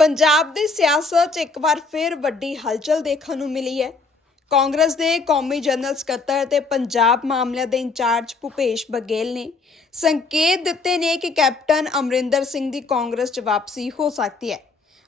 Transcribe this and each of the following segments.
ਪੰਜਾਬ ਦੀ ਸਿਆਸਤ 'ਚ ਇੱਕ ਵਾਰ ਫਿਰ ਵੱਡੀ ਹਲਚਲ ਦੇਖਣ ਨੂੰ ਮਿਲੀ ਹੈ। ਕਾਂਗਰਸ ਦੇ ਕੌਮੀ ਜਨਰਲ ਸਕੱਤਰ ਤੇ ਪੰਜਾਬ ਮਾਮਲਿਆਂ ਦੇ ਇੰਚਾਰਜ ਭੁਪੇਸ਼ ਬਘੇਲ ਨੇ ਸੰਕੇਤ ਦਿੱਤੇ ਨੇ ਕਿ ਕੈਪਟਨ ਅਮਰਿੰਦਰ ਸਿੰਘ ਦੀ ਕਾਂਗਰਸ 'ਚ ਵਾਪਸੀ ਹੋ ਸਕਦੀ ਹੈ।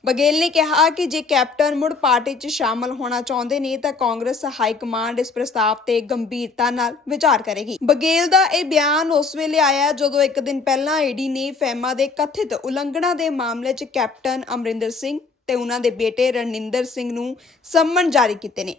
ਬਘੇਲ ਨੇ ਕਿਹਾ ਕਿ ਜੇ ਕੈਪਟਨ ਮੁੜ ਪਾਰਟੀ 'ਚ ਸ਼ਾਮਲ ਹੋਣਾ ਚਾਹੁੰਦੇ ਨੇ ਤਾਂ ਕਾਂਗਰਸ ਹਾਈ ਕਮਾਂਡ ਇਸ ਪ੍ਰਸਤਾਵ ਤੇ ਗੰਭੀਰਤਾ ਨਾਲ ਵਿਚਾਰ ਕਰੇਗੀ। ਬਘੇਲ ਦਾ ਇਹ ਬਿਆਨ ਉਸ ਵੇਲੇ ਆਇਆ ਜਦੋਂ ਇੱਕ ਦਿਨ ਪਹਿਲਾਂ ਈਡੀ ਨੇ ਫੈਮਾ ਦੇ ਕਥਿਤ ਉਲੰਘਣਾ ਦੇ ਮਾਮਲੇ 'ਚ ਕੈਪਟਨ ਅਮਰਿੰਦਰ ਸਿੰਘ ਤੇ ਉਹਨਾਂ ਦੇ ਬੇਟੇ ਰਣਿੰਦਰ ਸਿੰਘ ਨੂੰ ਸੰਮਨ ਜਾਰੀ ਕੀਤੇ ਨੇ।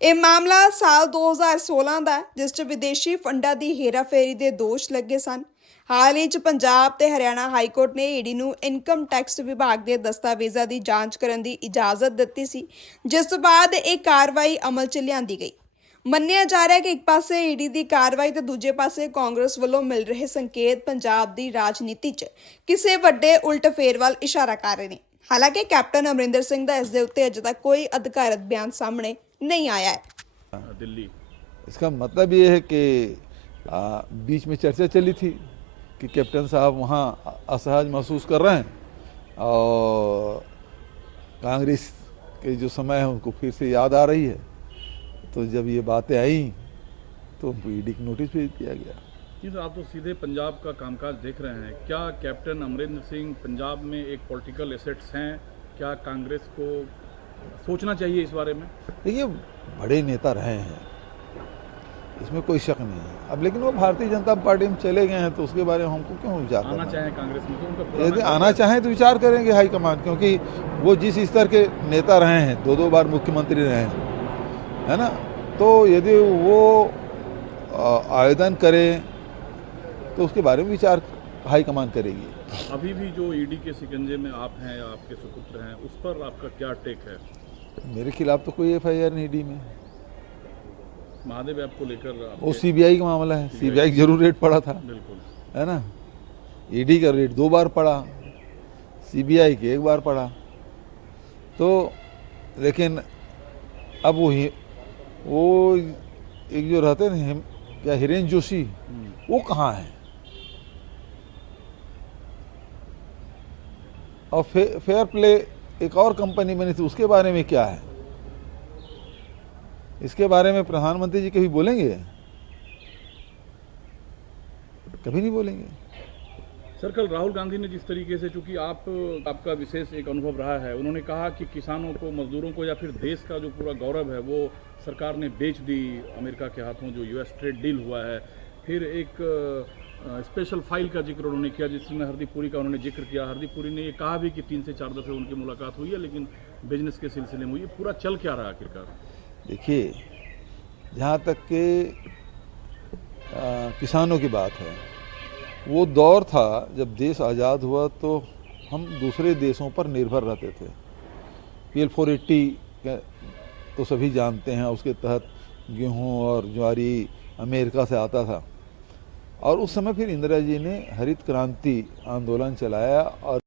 ਇਹ ਮਾਮਲਾ ਸਾਲ 2016 ਦਾ ਜਿਸ 'ਚ ਵਿਦੇਸ਼ੀ ਫੰਡਾਂ ਦੀ ਹੇਰਾਫੇਰੀ ਦੇ ਦੋਸ਼ ਲੱਗੇ ਸਨ। ਹਾਲ ਹੀ 'ਚ ਪੰਜਾਬ ਤੇ ਹਰਿਆਣਾ ਹਾਈ ਕੋਰਟ ਨੇ ਈਡੀ ਨੂੰ ਇਨਕਮ ਟੈਕਸ ਵਿਭਾਗ ਦੇ ਦਸਤਾਵੇਜ਼ਾਂ ਦੀ ਜਾਂਚ ਕਰਨ ਦੀ ਇਜਾਜ਼ਤ ਦਿੱਤੀ ਸੀ, ਜਿਸ ਤੋਂ ਬਾਅਦ ਇਹ ਕਾਰਵਾਈ ਅਮਲ 'ਚ ਲਿਆਂਦੀ ਗਈ। ਮੰਨਿਆ ਜਾ ਰਿਹਾ ਹੈ ਕਿ ਇੱਕ ਪਾਸੇ ਈਡੀ ਦੀ ਕਾਰਵਾਈ ਤੇ ਦੂਜੇ ਪਾਸੇ ਕਾਂਗਰਸ ਵੱਲੋਂ ਮਿਲ ਰਹੇ ਸੰਕੇਤ ਪੰਜਾਬ ਦੀ ਰਾਜਨੀਤੀ 'ਚ ਕਿਸੇ ਵੱਡੇ ਉਲਟ-ਫੇਰ ਵੱਲ ਇਸ਼ਾਰਾ ਕਰ ਰਹੇ ਨੇ। ਹਾਲਾਂਕਿ ਕੈਪਟਨ ਅਮਰਿੰਦਰ ਸਿੰਘ ਦਾ ਇਸ ਦੇ ਉੱਤੇ ਅਜੇ तक कोई अधिकारित बयान सामने नहीं आया है। दिल्ली इसका मतलब ये है कि बीच में चर्चा चली थी कि कैप्टन साहब वहाँ असहज महसूस कर रहे हैं और कांग्रेस के जो समय है उनको फिर से याद आ रही है। तो जब ये बातें आई तो उनको ईडी को नोटिस भेज दिया गया। जी तो आप तो सीधे पंजाब का कामकाज देख रहे हैं, क्या कैप्टन अमरिंदर सिंह पंजाब में एक पॉलिटिकल एसेट्स हैं? क्या कांग्रेस को सोचना चाहिए इस बारे में? देखिए बड़े नेता रहे हैं, इसमें कोई शक नहीं है। अब लेकिन वो भारतीय जनता पार्टी में चले गए हैं तो उसके बारे में हमको क्यों विचार आना करना? चाहें कांग्रेस में तो उनका यदि पुराना आना चाहें तो विचार करेंगे हाईकमान, क्योंकि वो जिस स्तर के नेता रहे हैं, दो बार मुख्यमंत्री रहे हैं, है ना। तो यदि वो आवेदन करें तो उसके बारे में विचार हाईकमान करेगी। अभी भी जो ईडी के शिकंजे में आप हैं या आपके सुपुत्र हैं, उस पर आपका क्या टेक है? मेरे खिलाफ तो कोई एफआईआर नहीं ईडी में। महादेव ऐप को लेकर वो सीबीआई का मामला है, सीबीआई का जरूर रेट पड़ा था, बिल्कुल है ना। ईडी का रेट 2 बार पड़ा, सीबीआई के 1 बार पड़ा। तो लेकिन अब वो एक जो रहते हैं क्या हिरेन जोशी, वो कहाँ है? और फेयर प्ले एक और कंपनी बनी थी, उसके बारे में क्या है? इसके बारे में प्रधानमंत्री जी कभी बोलेंगे? कभी नहीं बोलेंगे। सर, कल राहुल गांधी ने जिस तरीके से, चूंकि आपका विशेष एक अनुभव रहा है, उन्होंने कहा कि किसानों को, मजदूरों को या फिर देश का जो पूरा गौरव है वो सरकार ने बेच दी अमेरिका के हाथों, जो यूएस ट्रेड डील हुआ है। फिर एक स्पेशल फाइल का जिक्र उन्होंने किया जिसमें हरदीप पुरी का उन्होंने जिक्र किया। हरदीप पुरी ने ये कहा भी कि 3 से 4 दफ़े उनकी मुलाकात हुई है, लेकिन बिजनेस के सिलसिले में हुई है। पूरा चल क्या रहा आखिरकार? देखिए, जहाँ तक के किसानों की बात है, वो दौर था जब देश आज़ाद हुआ तो हम दूसरे देशों पर निर्भर रहते थे। PL 480 तो सभी जानते हैं, उसके तहत गेहूं और ज्वारी अमेरिका से आता था। और उस समय फिर इंदिरा जी ने हरित क्रांति आंदोलन चलाया और